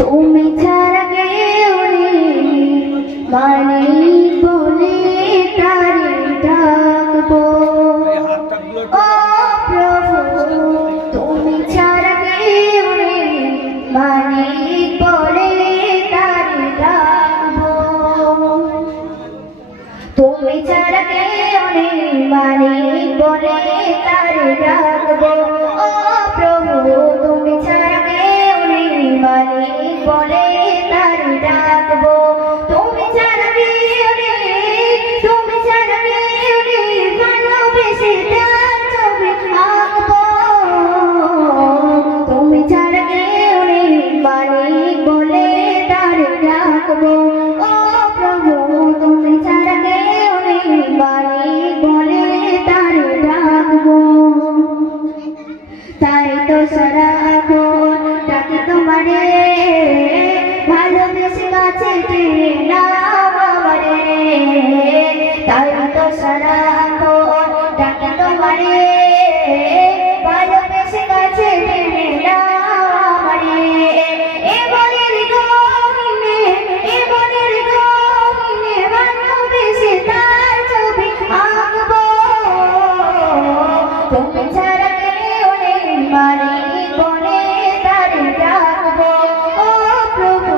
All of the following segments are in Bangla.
তুমি ছাড়া কেউ নেই মালিক বলে তারে ডাকবো। ও প্রভু তুমি ছাড়া কেউ নেই মালিক বলে তারে ডাকবো। তুমি ছাড়া কেউ নেই মালিক বলে তারে ডাকবো। ও প্রভু তুমি ছাড়া কেউ নেই মালিক বলে তারে ডাকবো। তুমি ছাড়া কেউ নেই, তুমি ছাড়া কেউ নেই ভালোবেসে তার ছবি আঁকবো। তুমি ছাড়া কেউ নেই মালিক বলে তারে ডাকবো। ও প্রভু তুমি ছাড়া কেউ নেই মালিক বলে তারে ডাকবো। তাই তো সারাক্ষণ ডাকি তোমারে, ভালোবেসে কাছে টেনে নাও আমারে। তাই তো সারাক্ষণ ডাকি তোমারে, ভালোবেসে কাছে টেনে নাও আমারে। এ বনের গহীনে, এ বনের গহীনে ভালোবেসে তার ছবি আঁকবো। তুমি ছাড়া কেউ নেই মালিক বলে তারে ডাকবো। ও প্রভু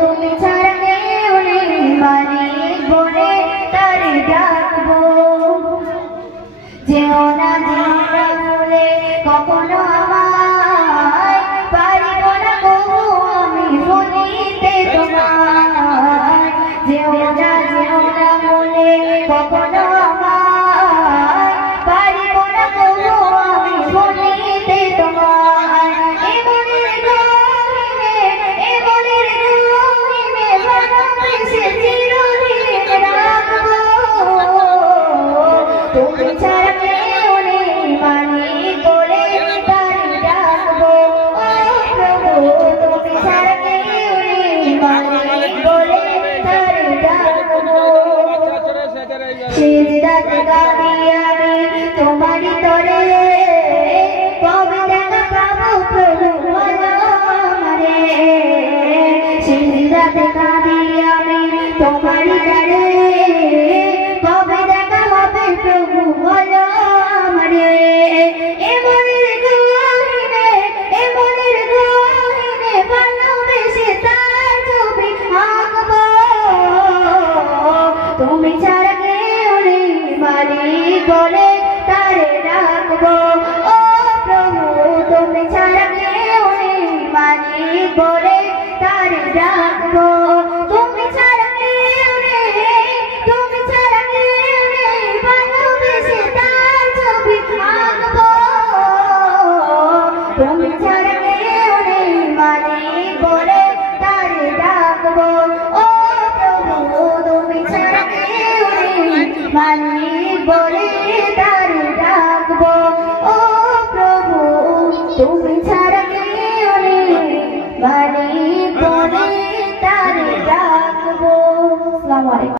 তুমি ছাড়া কেউ নেই মালিক বলে তারে ডাকবো। যেও না ভুলে কখনো আমায়, পারিব না কবু আমি ভুলিতে তোমায়। যেও না ভুলে কখনো আমায়, পারিব না কবু আমি ভুলিতে তোমায়। এ মনের গহীনে, এ মনের গহীনে ভালোবেসে চিরদিন রাখবো। তুমি ছাড়া কেউ নেই মালিক বলে তারে ডাকবো। ও প্রভু তুমি ছাড়া কেউ নেই মালিক বলে তারে ডাকবো। সিজদাতে গাদি আমি তোমারই তরে, কবে দেখা পাবো প্রভু বলো আমারে। সিজদাতে গাদি আমি তোমারই তরে, কবে দেখা হবে প্রভু বলো আমারে। এ মনের গহীনে, এ মনের গহীনে ভালোবেসে তার ছবি আঁকবো। তুমি ছাড়া কেউ নেই মালিক বলে তারে ডাকবো। ও প্রভু তুমি ছাড়া কেউ নেই মালিক বলে তারে ডাকবো। তুমি ছাড়া কেউ নেই, তুমি ছাড়া কেউ নেই ভালোবেসে তার ছবি আঁকবো। তুমি ছাড়া কেউ নেই মালিক বলে তারে ডাকবো। ও প্রভু তুমি ছাড়া কেউ নেই মালিক বলে তারে ডাকবো। ও প্রভু তুমি